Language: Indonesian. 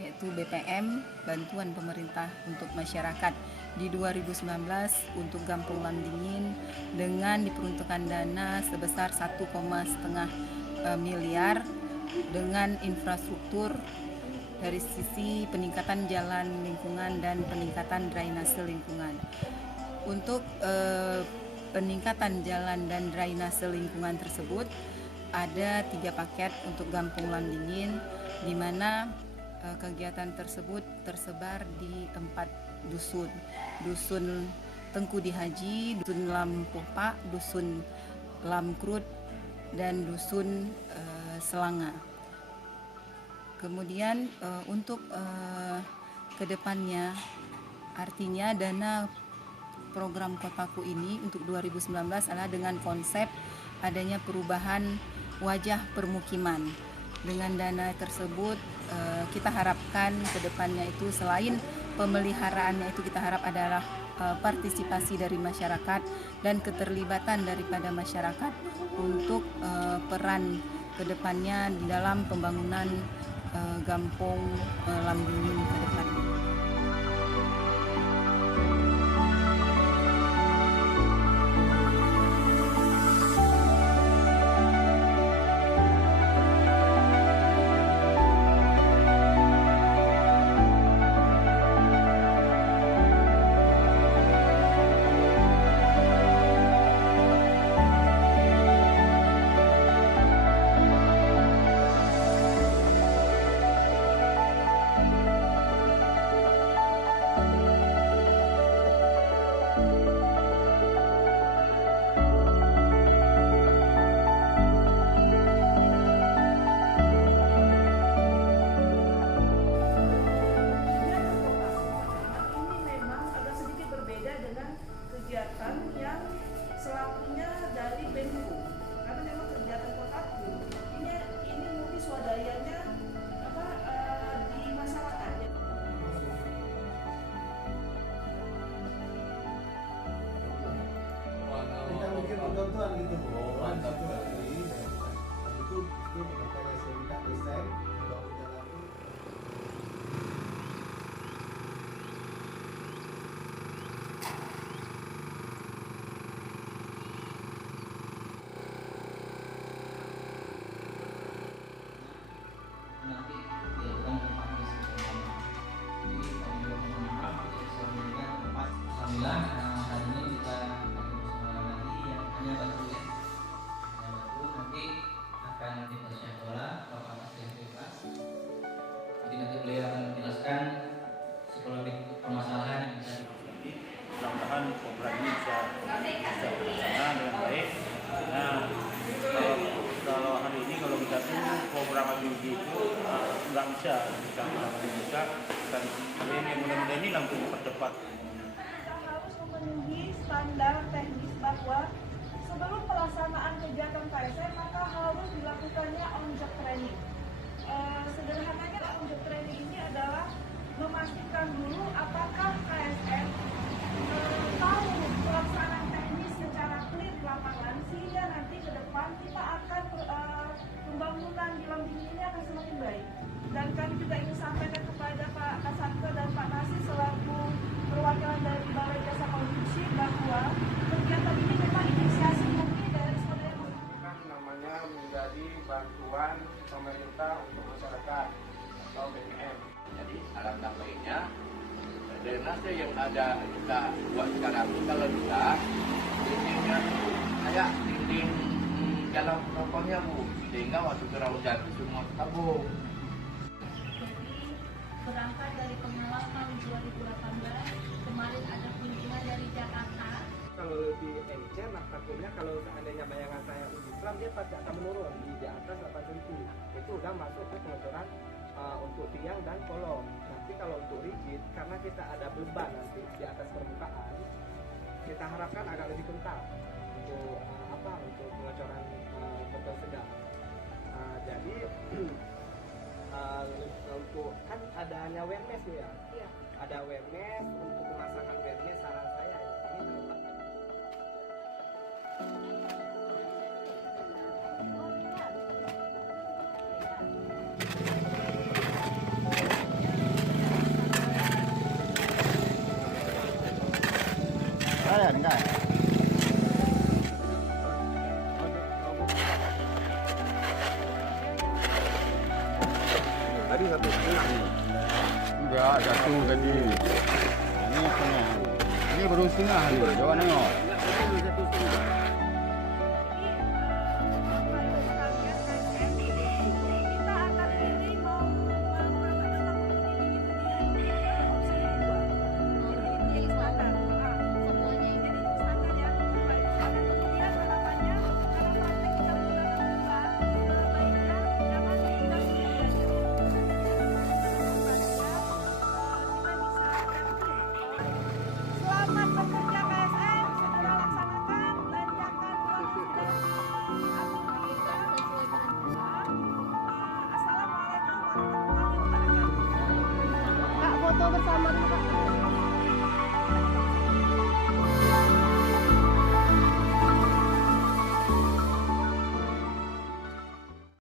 yaitu BPM, bantuan pemerintah untuk masyarakat di 2019 untuk Gampung Lamdingin dengan diperuntukkan dana sebesar 1,5 miliar dengan infrastruktur dari sisi peningkatan jalan lingkungan dan peningkatan drainase lingkungan. Untuk peningkatan jalan dan drainase lingkungan tersebut ada 3 paket untuk Gampung Lamdingin, di mana kegiatan tersebut tersebar di 4 dusun. Dusun Tengku di Haji, Dusun Lampuh Pak, Dusun Lamkrut, dan Dusun Selanga. Kemudian untuk kedepannya, artinya dana program Kotaku ini untuk 2019 adalah dengan konsep adanya perubahan wajah permukiman. Dengan dana tersebut kita harapkan kedepannya itu selain pemeliharaannya itu kita harap adalah partisipasi dari masyarakat dan keterlibatan daripada masyarakat untuk peran kedepannya di dalam pembangunan Gampung Lamdingin ke depan. Kegiatan yang selakunya dari Benku, karena memang kegiatan Kotaku ini murni swadayanya di masyarakat. Kita bikin ketentuan gitu, mantap sekali. Itu makanya saya minta desain kalau jalan itu. Nanti dilakukan pemanggilan bersama. Jadi kami juga mohon maaf saya memberikan tempat sambilan hari ini kita akan bersama lagi yang hanya batu ya, hanya batu. Nanti akan kita syakola Bapak Nasir Bebas. Nanti beliau akan menjelaskan psikologi permasalahan yang bisa Jadi mudah-mudahan program ini bisa terlaksana dengan baik. Nah, kalau hari ini kalau kita tuh program ABG itu nggak bisa dan yang mudah-mudahan ini langsung dipercepat. Kita harus memenuhi standar teknis bahwa sebelum pelaksanaan kegiatan KSN maka harus dilakukannya on-job training. Sederhananya on-job training ini adalah memastikan dulu apakah KSN tahu pelaksanaan teknis secara clear di lapangan, sehingga nanti ke depan kita akan pembangunan di Lamdingin ini akan semakin baik. Dan kami juga ingin sampaikan kepada Pak Kasatke dan Pak Nasir selaku perwakilan dari Balai Jasa Konstruksi bahwa kegiatan ini memang inisiasi murni dari saudara. Kan namanya menjadi bantuan pemerintah untuk masyarakat atau BPM. Jadi alangkah baiknya drainase yang ada kita buat sekarang ini kalau bisa dindingnya kayak dinding dalam rokoknya Bu, sehingga waktu curah hujan itu semua tabung. Berangkat dari pengalaman 2018, kemarin ada kunjungan dari Jakarta. Kalau lebih encer, takutnya kalau seandainya bayangan saya uji Islam, dia pasti akan menurun di atas 8 cm. Itu udah masuk ke pengecoran untuk tiang dan kolom. Nanti kalau untuk rigid, karena kita ada beban nanti di atas permukaan, kita harapkan agak lebih kental untuk untuk pengecoran beton sedang. Jadi untuk kan adanya wemes ya, Iya. ada wemes untuk pemasangan wemes saran saya ini terletak. kan kan. Tadi 1,5 nih. Enggak, jatuh tadi. Ini setengah. Ini baru setengah nih. Coba nengok. Kita akan pilih mau melakukan opsi 2. Jadi standar. Semuanya Jadi itu standar ya. Baik, standar. Kemudian harapannya karena praktek kita menggunakan bulan, baiknya jangan kita sendiri aja. Selamat bekerja KSM, segera laksanakan, belanjakan uang yang sudah diambil kita. Assalamualaikum warahmatullahi wabarakatuh. Kak, foto bersama dulu Kak.